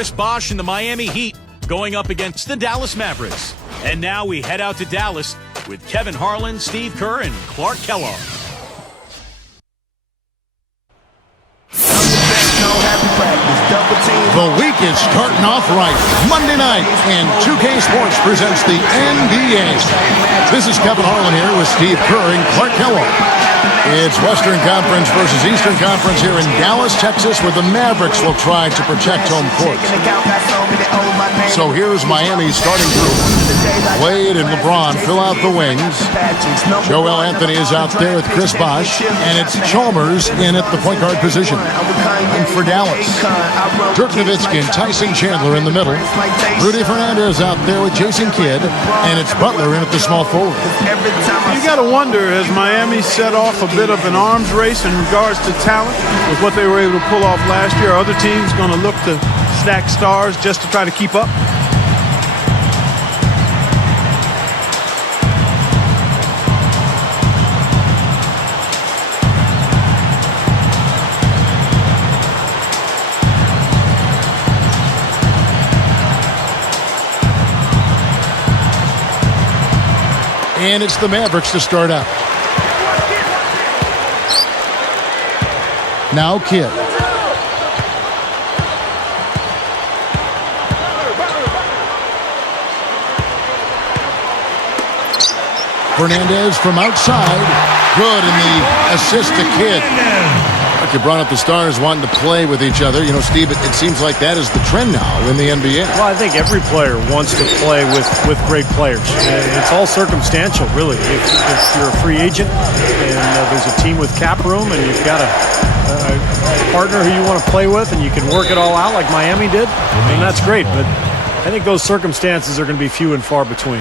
Chris Bosh and the Miami Heat going up against the Dallas Mavericks. And now we head out to Dallas with Kevin Harlan, Steve Kerr, and Clark Kellogg. The week is starting off right. Monday night, and 2K Sports presents the NBA. This is Kevin Harlan here with Steve Kerr and Clark Kellogg. It's Western Conference versus Eastern Conference here in Dallas, Texas, where the Mavericks will try to protect home court. So here's Miami's starting group. Wade and LeBron fill out the wings. Joel Anthony is out there with Chris Bosh, and it's Chalmers in at the point guard position. And for Dallas, Dirk Nowitzki and Tyson Chandler in the middle. Rudy Fernandez out there with Jason Kidd, and it's Butler in at the small forward. You got to wonder, has Miami set off a bit of an arms race in regards to talent with what they were able to pull off last year? Are other teams going to look to stack stars just to try to keep up? And it's the Mavericks to start out. Now Kidd. Fernandez from outside. Good in the assist to Kidd. You brought up the stars wanting to play with each other. You know, Steve, it seems like that is the trend now in the NBA. Well, I think every player wants to play with great players. It's all circumstantial, really. If you're a free agent and there's a team with cap room and you've got a partner who you want to play with and you can work it all out like Miami did, then that's great. But I think those circumstances are going to be few and far between.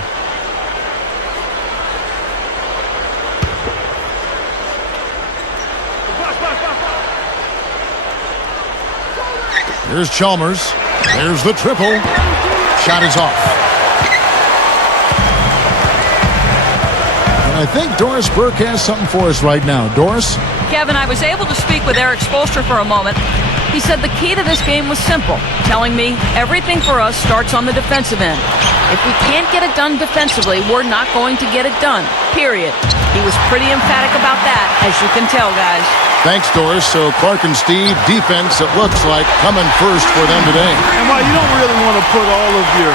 Here's Chalmers. There's the triple. Shot is off. And I think Doris Burke has something for us right now. Doris? Kevin, I was able to speak with Eric Spoelstra for a moment. He said the key to this game was simple, telling me everything for us starts on the defensive end. If we can't get it done defensively, we're not going to get it done, period. He was pretty emphatic about that, as you can tell, guys. Thanks, Doris. So Clark and Steve, defense, it looks like, coming first for them today. And while you don't really want to put all of your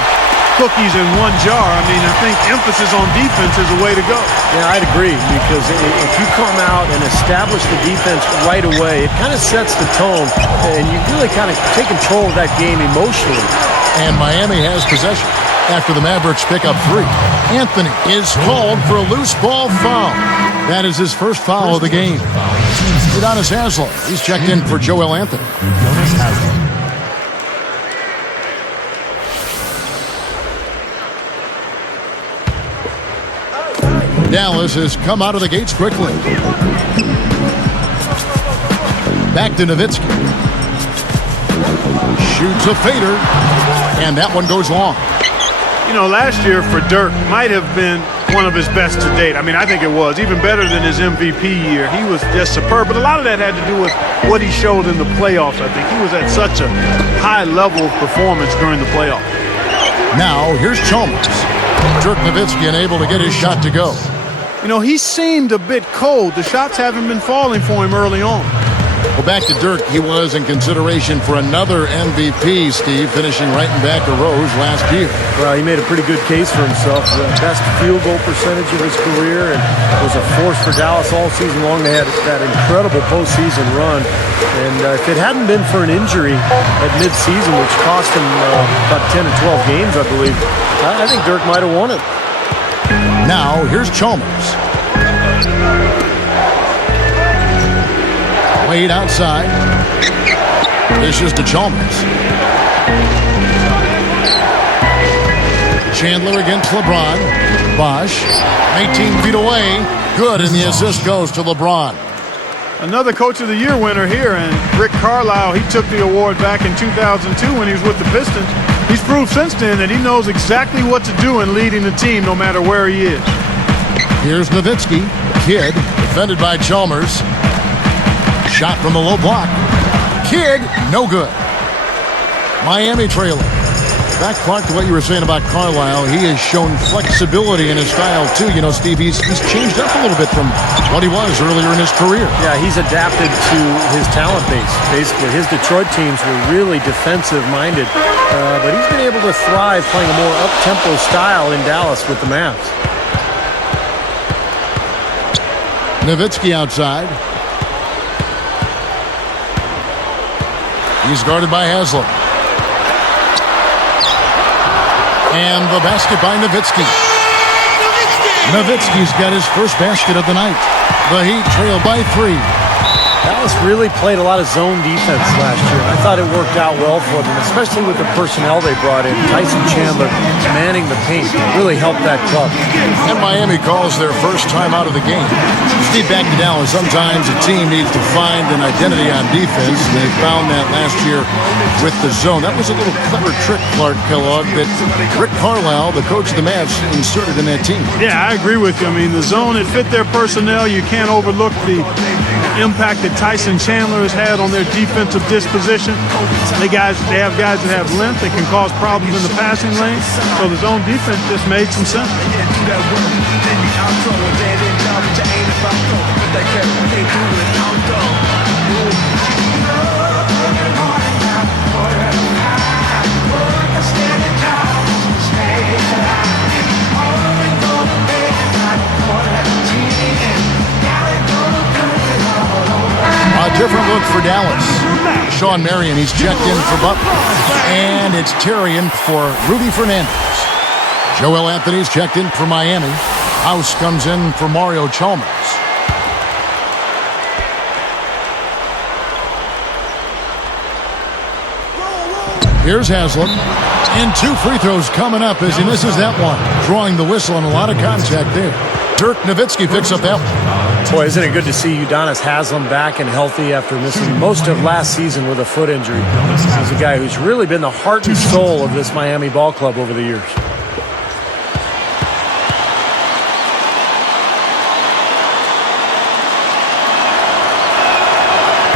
cookies in one jar, I mean, I think emphasis on defense is the way to go. Yeah, I'd agree, because if you come out and establish the defense right away, it kind of sets the tone, and you really kind of take control of that game emotionally. And Miami has possession after the Mavericks pick up 3. Anthony is called for a loose ball foul. That is his first foul of the game. Udonis Haslem, he's checked in for Joel Anthony. Dallas has come out of the gates quickly. Back to Nowitzki. Shoots a fader, and that one goes long. You know, last year for Dirk might have been one of his best to date. I mean, I think it was even better than his MVP year. He was just superb, but a lot of that had to do with what he showed in the playoffs. I think he was at such a high level of performance during the playoffs. Now, here's Chalmers. Dirk Nowitzki unable to get his shot to go. You know, he seemed a bit cold. The shots haven't been falling for him early on. Well, back to Dirk, he was in consideration for another MVP, Steve, finishing right in back of Rose last year. Well, he made a pretty good case for himself. The best field goal percentage of his career, and was a force for Dallas all season long. They had that incredible postseason run. And if it hadn't been for an injury at midseason, which cost him about 10 or 12 games, I believe, I think Dirk might have won it. Now, here's Chalmers. Wade outside. Dishes to Chalmers. Chandler against LeBron. Bosh, 18 feet away. Good, and the assist goes to LeBron. Another Coach of the Year winner here, and Rick Carlisle, he took the award back in 2002 when he was with the Pistons. He's proved since then that he knows exactly what to do in leading the team no matter where he is. Here's Nowitzki. Kidd, defended by Chalmers. Shot from the low block. Kidd, no good. Miami trailing. Back, Clark, to what you were saying about Carlisle, he has shown flexibility in his style, too. You know, Steve, he's changed up a little bit from what he was earlier in his career. Yeah, he's adapted to his talent base, basically. His Detroit teams were really defensive-minded, but he's been able to thrive playing a more up-tempo style in Dallas with the Mavs. Nowitzki outside. He's guarded by Haslam. And the basket by Nowitzki. Nowitzki's got his first basket of the night. The Heat trail by 3. Dallas really played a lot of zone defense last year. I thought it worked out well for them, especially with the personnel they brought in. Tyson Chandler manning the paint really helped that club. And Miami calls their first time out of the game. Steve, back to Dallas. Sometimes a team needs to find an identity on defense. They found that last year with the zone. That was a little clever trick, Clark Kellogg, that Rick Carlisle, the coach of the Mavs, inserted in that team. Yeah, I agree with you. I mean, the zone, it fit their personnel. You can't overlook the impact that Tyson Chandler has had on their defensive disposition. They have guys that have length. They can cause problems in the passing lane. So the zone defense just made some sense. A different look for Dallas. Sean Marion, he's checked in for Butler. And it's Terrian for Rudy Fernandez. Joel Anthony's checked in for Miami. House comes in for Mario Chalmers. Here's Haslam. And 2 free throws coming up as he misses that one. Drawing the whistle and a lot of contact there. Dirk Nowitzki picks up that one. Boy, isn't it good to see Udonis Haslem back and healthy after missing most of last season with a foot injury. He's a guy who's really been the heart and soul of this Miami ball club over the years.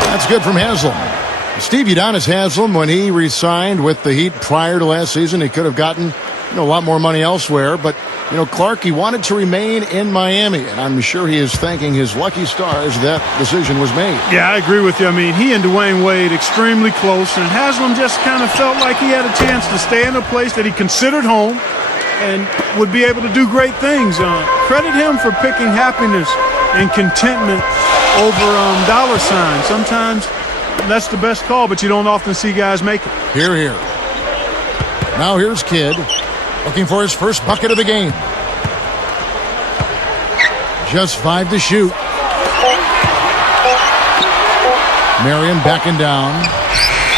That's good from Haslam. Steve Udonis Haslem, when he re-signed with the Heat prior to last season, he could have gotten a lot more money elsewhere, but Clark, he wanted to remain in Miami, and I'm sure he is thanking his lucky stars that decision was made. Yeah, I agree with you. I mean, he and Dwayne Wade extremely close, and Haslam just kind of felt like he had a chance to stay in a place that he considered home and would be able to do great things. Credit him for picking happiness and contentment over dollar signs. Sometimes that's the best call, but you don't often see guys make it. Here. Now here's Kidd. Looking for his first bucket of the game. Just 5 to shoot. Marion backing down.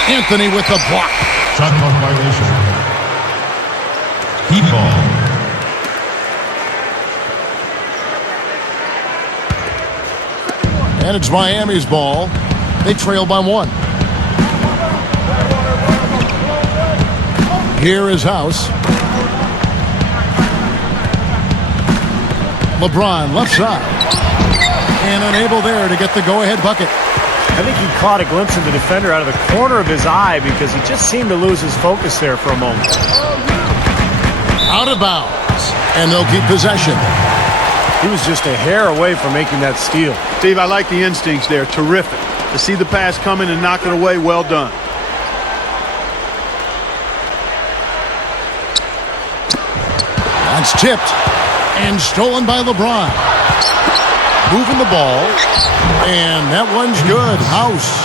Anthony with the block. Shot clock violation. Heat ball. And it's Miami's ball. They trail by 1. Here is House. LeBron left side. And unable there to get the go-ahead bucket. I think he caught a glimpse of the defender out of the corner of his eye because he just seemed to lose his focus there for a moment. Out of bounds. And they'll keep possession. He was just a hair away from making that steal. Steve, I like the instincts there. Terrific. To see the pass coming and knock it away, well done. That's tipped and stolen by LeBron. Moving the ball, and that one's good. House.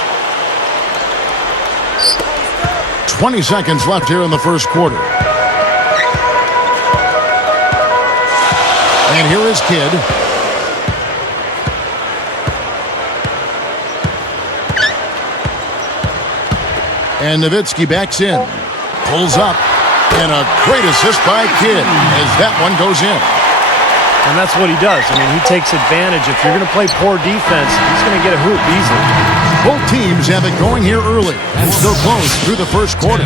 20 seconds left here in the first quarter. And here is Kidd. And Nowitzki backs in. Pulls up. And a great assist by Kidd as that one goes in. And that's what he does. I mean, he takes advantage. If you're going to play poor defense, he's going to get a hoop easily. Both teams have it going here early and still close through the first quarter.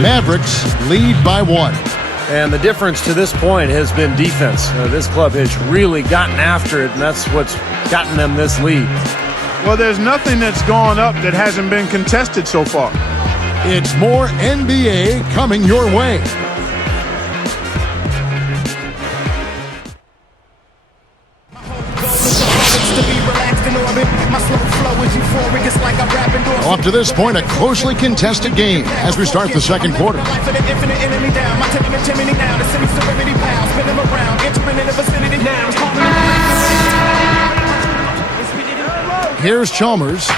Mavericks lead by 1. And the difference to this point has been defense. This club has really gotten after it, and that's what's gotten them this lead. Well, there's nothing that's gone up that hasn't been contested so far. It's more NBA coming your way. Up to this point, a closely contested game as we start the second quarter. Here's Chalmers.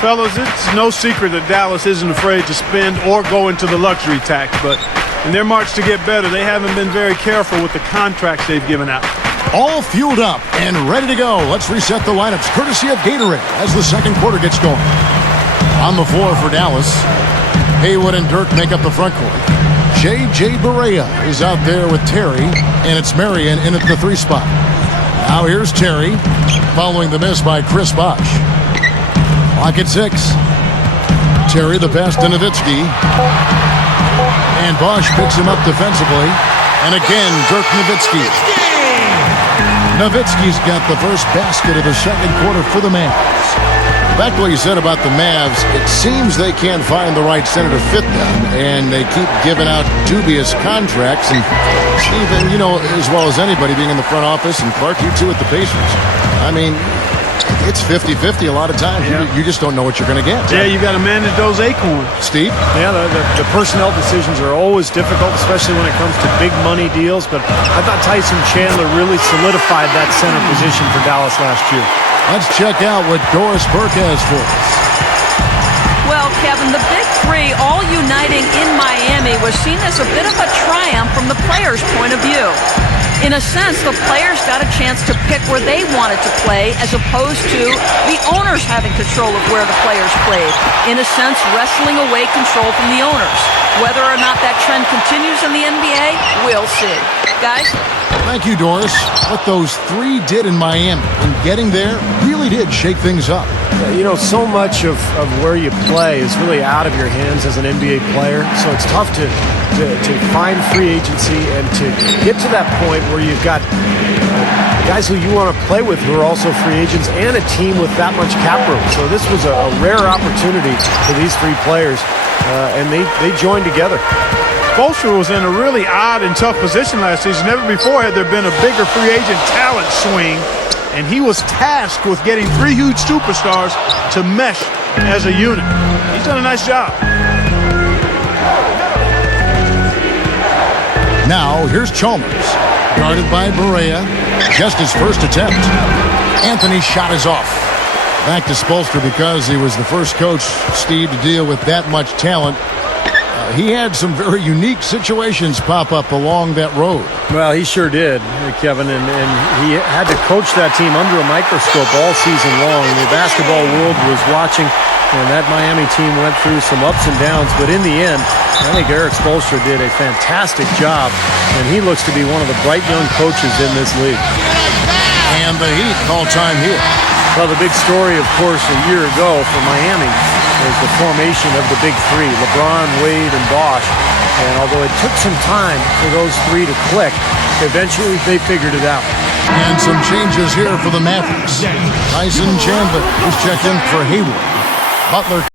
Fellas, it's no secret that Dallas isn't afraid to spend or go into the luxury tax, but in their march to get better, they haven't been very careful with the contracts they've given out. All fueled up and ready to go. Let's reset the lineups courtesy of Gatorade as the second quarter gets going. On the floor for Dallas, Haywood and Dirk make up the front court. J.J. Barea is out there with Terry, and it's Marion in at the 3 spot. Now here's Terry, following the miss by Chris Bosh. Clock at 6. Terry the pass to Nowitzki. And Bosh picks him up defensively. And again, Dirk Nowitzki. Nowitzki's got the first basket of the second quarter for the Mavs. Back to what you said about the Mavs, it seems they can't find the right center to fit them, and they keep giving out dubious contracts. And Steve, you know as well as anybody being in the front office, and Clark, you too at the Pacers. I mean, it's 50-50 a lot of times. Yeah. You just don't know what you're going to get. Yeah, you got to manage those acorns. Steve? Yeah, the personnel decisions are always difficult, especially when it comes to big money deals. But I thought Tyson Chandler really solidified that center position for Dallas last year. Let's check out what Doris Burke has for us. Well, Kevin, the Big Three all uniting in Miami was seen as a bit of a triumph from the players' point of view. In a sense, the players got a chance to pick where they wanted to play as opposed to the owners having control of where the players played. In a sense, wrestling away control from the owners. Whether or not that trend continues in the NBA, we'll see. Guys? Thank you, Doris. What those 3 did in Miami and getting there really did shake things up. You know, so much of where you play is really out of your hands as an NBA player, so it's tough to find free agency and to get to that point where you've got guys who you want to play with who are also free agents and a team with that much cap room. So this was a rare opportunity for these 3 players, and they joined together. Spoelstra was in a really odd and tough position last season. Never before had there been a bigger free agent talent swing, and he was tasked with getting 3 huge superstars to mesh as a unit. He's done a nice job. Now, here's Chalmers, guarded by Barea. Just his first attempt. Anthony's shot is off. Back to Spoelstra because he was the first coach, Steve, to deal with that much talent. He had some very unique situations pop up along that road. Well, he sure did, Kevin, and he had to coach that team under a microscope all season long. The basketball world was watching, and that Miami team went through some ups and downs, but in the end, I think Eric Spoelstra did a fantastic job, and he looks to be one of the bright young coaches in this league. And the Heat call time here. Well, the big story, of course, a year ago for Miami was the formation of the Big Three, LeBron, Wade, and Bosh. And although it took some time for those 3 to click, eventually they figured it out. And some changes here for the Mavericks. Tyson Chandler is checked in for Haywood. Butler